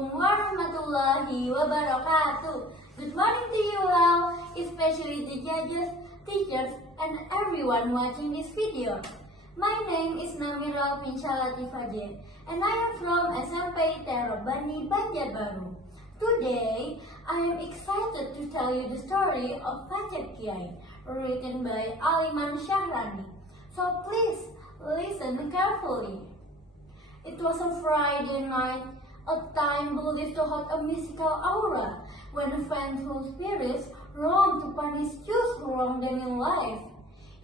Assalamualaikum warahmatullahi wabarakatuh. Good morning to you all, especially the judges, teachers, and everyone watching this video. My name is Namirel Queensha Lathifah, and I am from Smpit Robbani Banjarbaru. Today, I am excited to tell you the story of PANCAKIYAY, written by Aliman Shahrani. So please, listen carefully. It was a Friday night, a time believed to hold a mystical aura, when vengeful spirits roam to punish those who wronged them in life.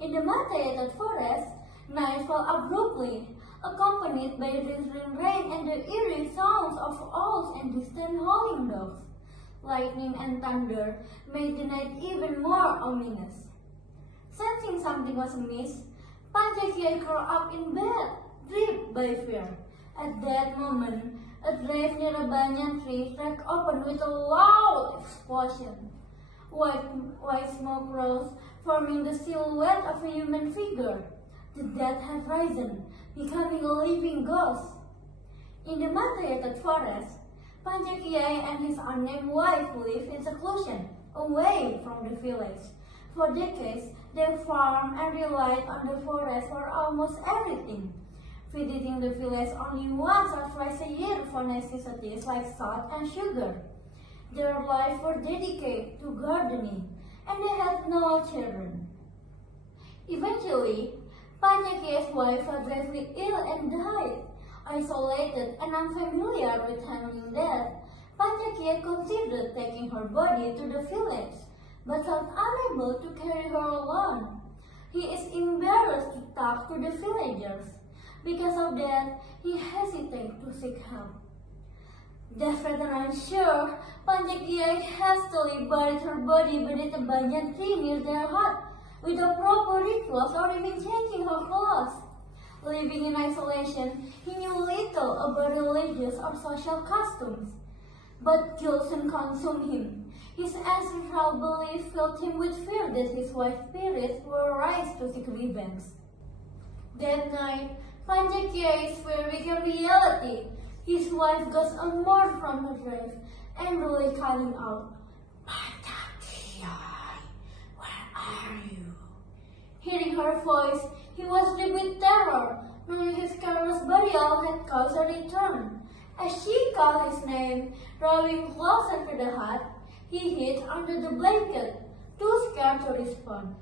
In the mutated forest, night fell abruptly, accompanied by drizzling rain and the eerie sounds of owls and distant howling dogs. Lightning and thunder made the night even more ominous. Sensing something was amiss, PANCAKIYAY curled up in bed, gripped by fear. At that moment, a grave near a banyan tree cracked open with a loud explosion. White smoke rose, forming the silhouette of a human figure. The dead had risen, becoming a living ghost. In the mutated forest, PANCAKIYAY and his unnamed wife lived in seclusion, away from the village. For decades, they farmed and relied on the forest for almost everything, visiting the village only once or twice a year for necessities like salt and sugar. Their lives were dedicated to gardening, and they had no children. Eventually, PANCAKIYAY's wife fell gravely ill and died. Isolated and unfamiliar with handling death, PANCAKIYAY considered taking her body to the village, but felt unable to carry her alone. He is embarrassed to talk to the villagers. Because of that, he hesitated to seek help. Desperate and unsure, PANCAKIYAY hastily buried her body beneath a banyan tree near their hut, without proper rituals or even changing her clothes. Living in isolation, he knew little about religious or social customs. But guilt soon consumed him. His ancestral belief filled him with fear that his wife's spirits would rise to seek revenge. That night, PANCAKIYAY's fear became reality. His wife ghost emerged from her grave, angrily calling out, "PANCAKIYAY, where are you?" Hearing her voice, he was gripped with terror, knowing his careless burial had caused a return. As she called his name, drawing closer to the hut, he hid under the blanket, too scared to respond.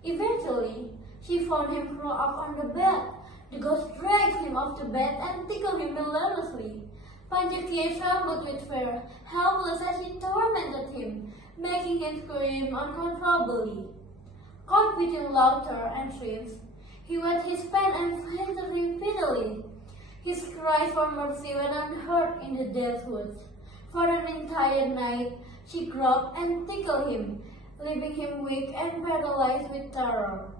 Eventually, she found him curled up on the bed. The ghost dragged him off the bed and tickled him relentlessly. PANCAKIYAY trembled with fear, helpless as she tormented him, making him scream uncontrollably. Caught between laughter and shrieks, he wet his pen and fainted repeatedly. His cries for mercy went unheard in the dead woods. For an entire night, she groped and tickled him, leaving him weak and paralyzed with terror.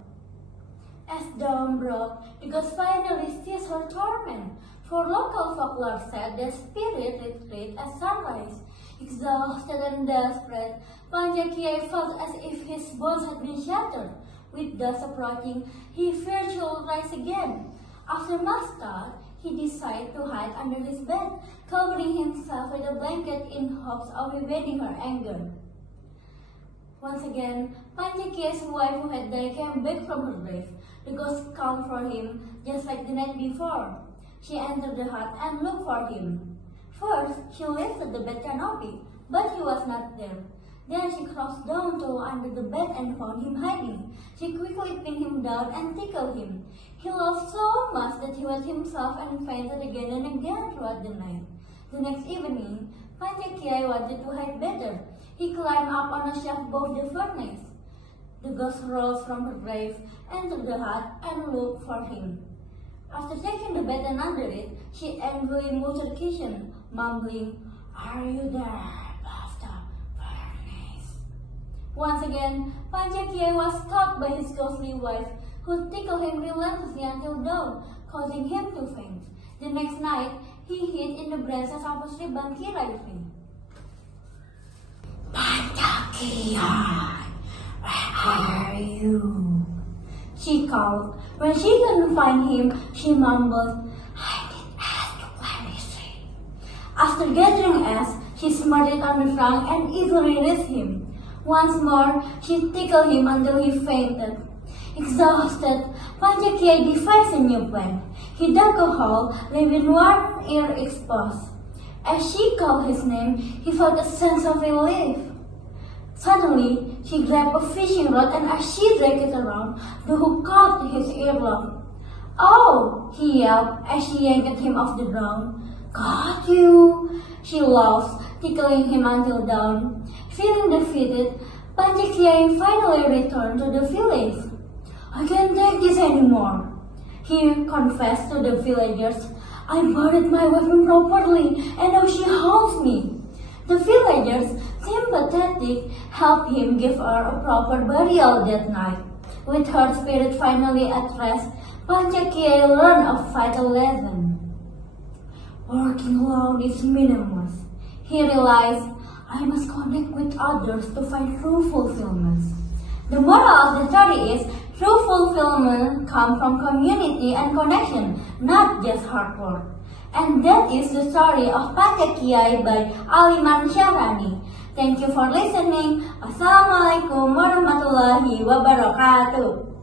As dawn broke, the ghost finally ceased her torment, for local folklore said the spirit retreated at sunrise. Exhausted and desperate, PANCAKIYAY felt as if his bones had been shattered. With dusk approaching, he feared she would rise again. After much thought, he decided to hide under his bed, covering himself with a blanket in hopes of evading her anger. Once again, PANCAKIYAY's wife who had died came back from her grave. The ghost called for him, just like the night before. She entered the hut and looked for him. First, she lifted the bed canopy, but he was not there. Then she crouched down to under the bed and found him hiding. She quickly pinned him down and tickled him. He laughed so much that he wet himself and fainted again and again throughout the night. The next evening, PANCAKIYAY wanted to hide better. He climbed up on a shelf above the furnace. The ghost rose from her grave, entered the hut, and looked for him. After checking the bed and under it, she angrily moved to the kitchen, mumbling, "Are you there, above the furnace?" Once again, PANCAKIYAY was stalked by his ghostly wife, who tickled him relentlessly until dawn, causing him to faint. The next night, he hid in the branches of a bangkirai tree. "PANCAKIYAY, where are you?" she called. When she couldn't find him, she mumbled, "I did ask to climb his tree." As After gathering ass, she smarted on the trunk and easily reached him. Once more, she tickled him until he fainted. Exhausted, PANCAKIYAY devised a new plan. He dug a hole, leaving one ear exposed. As she called his name, he felt a sense of relief. Suddenly, she grabbed a fishing rod and as she dragged it around, the hook caught his earlobe. "Oh!" he yelled as she yanked him off the ground. "Got you!" she laughed, tickling him until dawn. Feeling defeated, PANCAKIYAY finally returned to the village. "I can't take this anymore," he confessed to the villagers. "I buried my weapon properly and now she haunts me." The villagers, sympathetic, helped him give her a proper burial that night. With her spirit finally at rest, PANCAKIYAY learned a vital lesson. Working alone is meaningless. He realized, I must connect with others to find true fulfillment. The moral of the story is, true fulfillment comes from community and connection, not just hard work. And that is the story of PANCAKIYAY by Aliman Syahrani. Thank you for listening. Assalamualaikum warahmatullahi wabarakatuh.